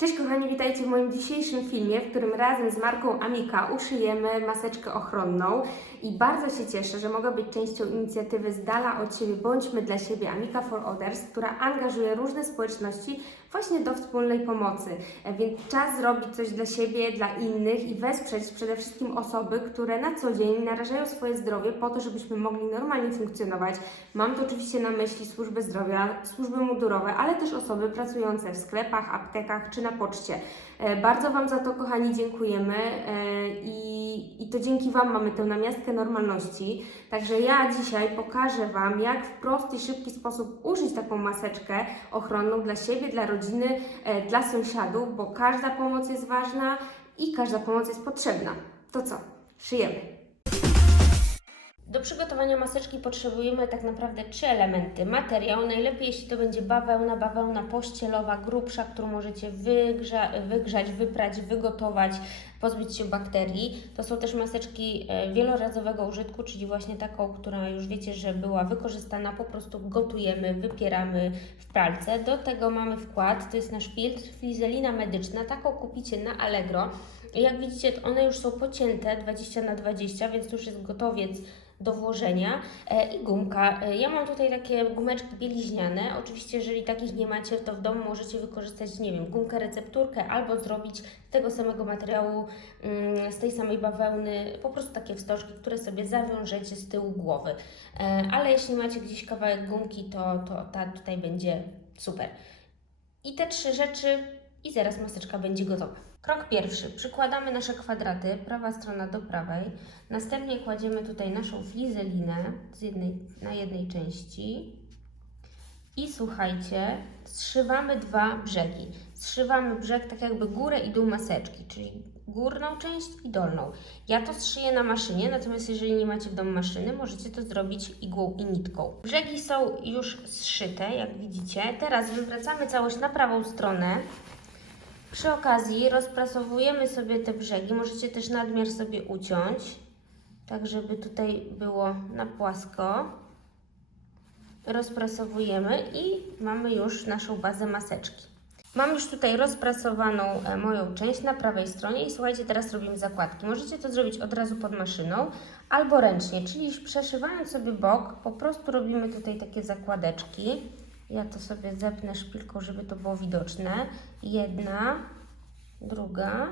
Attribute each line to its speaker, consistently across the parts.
Speaker 1: Cześć kochani, witajcie w moim dzisiejszym filmie, w którym razem z marką Amika uszyjemy maseczkę ochronną i bardzo się cieszę, że mogę być częścią inicjatywy Z dala od siebie bądźmy dla siebie Amika for Others, która angażuje różne społeczności właśnie do wspólnej pomocy. E, Więc czas zrobić coś dla siebie, dla innych i wesprzeć przede wszystkim osoby, które na co dzień narażają swoje zdrowie po to, żebyśmy mogli normalnie funkcjonować. Mam tu oczywiście na myśli służby zdrowia, służby mundurowe, ale też osoby pracujące w sklepach, aptekach czy na poczcie. E, Bardzo Wam za to, kochani, dziękujemy e, i, i to dzięki Wam mamy tę namiastkę normalności. Także ja dzisiaj pokażę Wam, jak w prosty szybki sposób użyć taką maseczkę ochronną dla siebie, dla rodziny, e, dla sąsiadów, bo każda pomoc jest ważna i każda pomoc jest potrzebna. To co? Szyjemy. Do przygotowania maseczki potrzebujemy tak naprawdę trzy elementy. Materiał, najlepiej jeśli to będzie bawełna, bawełna pościelowa, grubsza, którą możecie wygrza, wygrzać, wyprać, wygotować, pozbyć się bakterii. To są też maseczki e, wielorazowego użytku, czyli właśnie taką, która już wiecie, że była wykorzystana, po prostu gotujemy, wypieramy w pralce. Do tego mamy wkład, to jest nasz filtr, flizelina medyczna, taką kupicie na Allegro. Jak widzicie, one już są pocięte 20 na 20, więc już jest gotowiec do włożenia e, i gumka. E, Ja mam tutaj takie gumeczki bieliźniane. Oczywiście, jeżeli takich nie macie, to w domu możecie wykorzystać, nie wiem, gumkę recepturkę albo zrobić z tego samego materiału, mm, z tej samej bawełny, po prostu takie wstążki, które sobie zawiążecie z tyłu głowy. E, Ale jeśli macie gdzieś kawałek gumki, to, to ta tutaj będzie super. I te trzy rzeczy i zaraz maseczka będzie gotowa. Krok pierwszy. Przykładamy nasze kwadraty, prawa strona do prawej. Następnie kładziemy tutaj naszą flizelinę z jednej, na jednej części. I słuchajcie, zszywamy dwa brzegi. Zszywamy brzeg tak jakby górę i dół maseczki, czyli górną część i dolną. Ja to zszyję na maszynie, natomiast jeżeli nie macie w domu maszyny, możecie to zrobić igłą i nitką. Brzegi są już zszyte, jak widzicie. Teraz wywracamy całość na prawą stronę. Przy okazji rozprasowujemy sobie te brzegi. Możecie też nadmiar sobie uciąć, tak żeby tutaj było na płasko. Rozprasowujemy i mamy już naszą bazę maseczki. Mam już tutaj rozprasowaną e, moją część na prawej stronie i słuchajcie, teraz robimy zakładki. Możecie to zrobić od razu pod maszyną albo ręcznie, czyli przeszywając sobie bok, po prostu robimy tutaj takie zakładeczki. Ja to sobie zepnę szpilką, żeby to było widoczne. Jedna, druga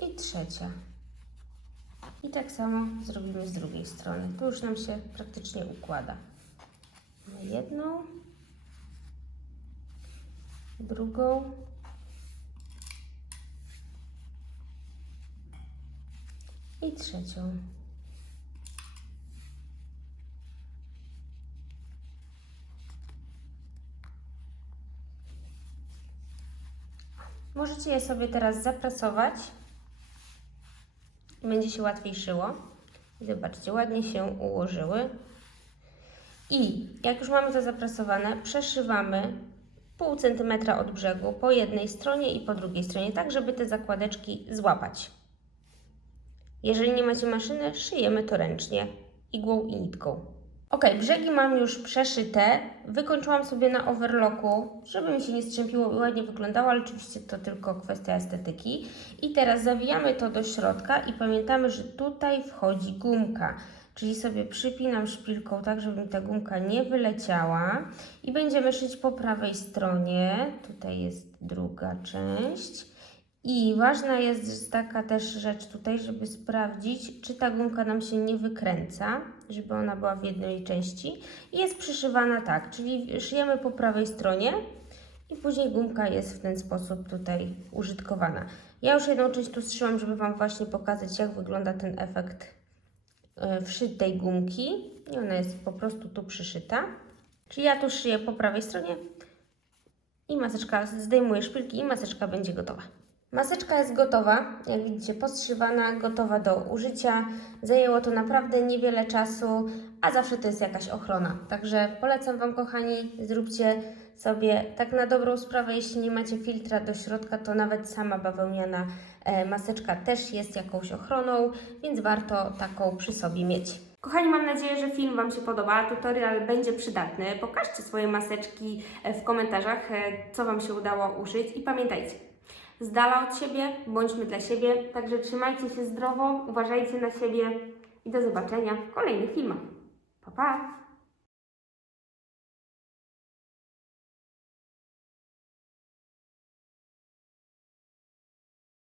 Speaker 1: i trzecia. I tak samo zrobimy z drugiej strony. Tu już nam się praktycznie układa. Jedną, drugą i trzecią. Możecie je sobie teraz zaprasować. Będzie się łatwiej szyło. Zobaczcie, ładnie się ułożyły. I jak już mamy to zaprasowane, przeszywamy pół centymetra od brzegu po jednej stronie i po drugiej stronie, tak żeby te zakładeczki złapać. Jeżeli nie macie maszyny, szyjemy to ręcznie, igłą i nitką. Ok, brzegi mam już przeszyte. Wykończyłam sobie na overlocku, żeby mi się nie strzępiło i ładnie wyglądało, ale oczywiście to tylko kwestia estetyki. I teraz zawijamy to do środka i pamiętamy, że tutaj wchodzi gumka. Czyli sobie przypinam szpilką tak, żeby mi ta gumka nie wyleciała i będziemy szyć po prawej stronie. Tutaj jest druga część. I ważna jest taka też rzecz tutaj, żeby sprawdzić, czy ta gumka nam się nie wykręca, żeby ona była w jednej części. I jest przyszywana tak, czyli szyjemy po prawej stronie i później gumka jest w ten sposób tutaj użytkowana. Ja już jedną część tu zszyłam, żeby Wam właśnie pokazać, jak wygląda ten efekt e, wszytej gumki. I ona jest po prostu tu przyszyta. Czyli ja tu szyję po prawej stronie i maseczka, zdejmuję szpilki i maseczka będzie gotowa. Maseczka jest gotowa, jak widzicie, poszywana, gotowa do użycia. Zajęło to naprawdę niewiele czasu, a zawsze to jest jakaś ochrona. Także polecam Wam, kochani, zróbcie sobie tak na dobrą sprawę, jeśli nie macie filtra do środka, to nawet sama bawełniana e, maseczka też jest jakąś ochroną, więc warto taką przy sobie mieć. Kochani, mam nadzieję, że film Wam się podoba, tutorial będzie przydatny. Pokażcie swoje maseczki e, w komentarzach, e, co Wam się udało uszyć i pamiętajcie, z dala od siebie, bądźmy dla siebie, także trzymajcie się zdrowo, uważajcie na siebie i do zobaczenia w kolejnych filmach. Pa, pa!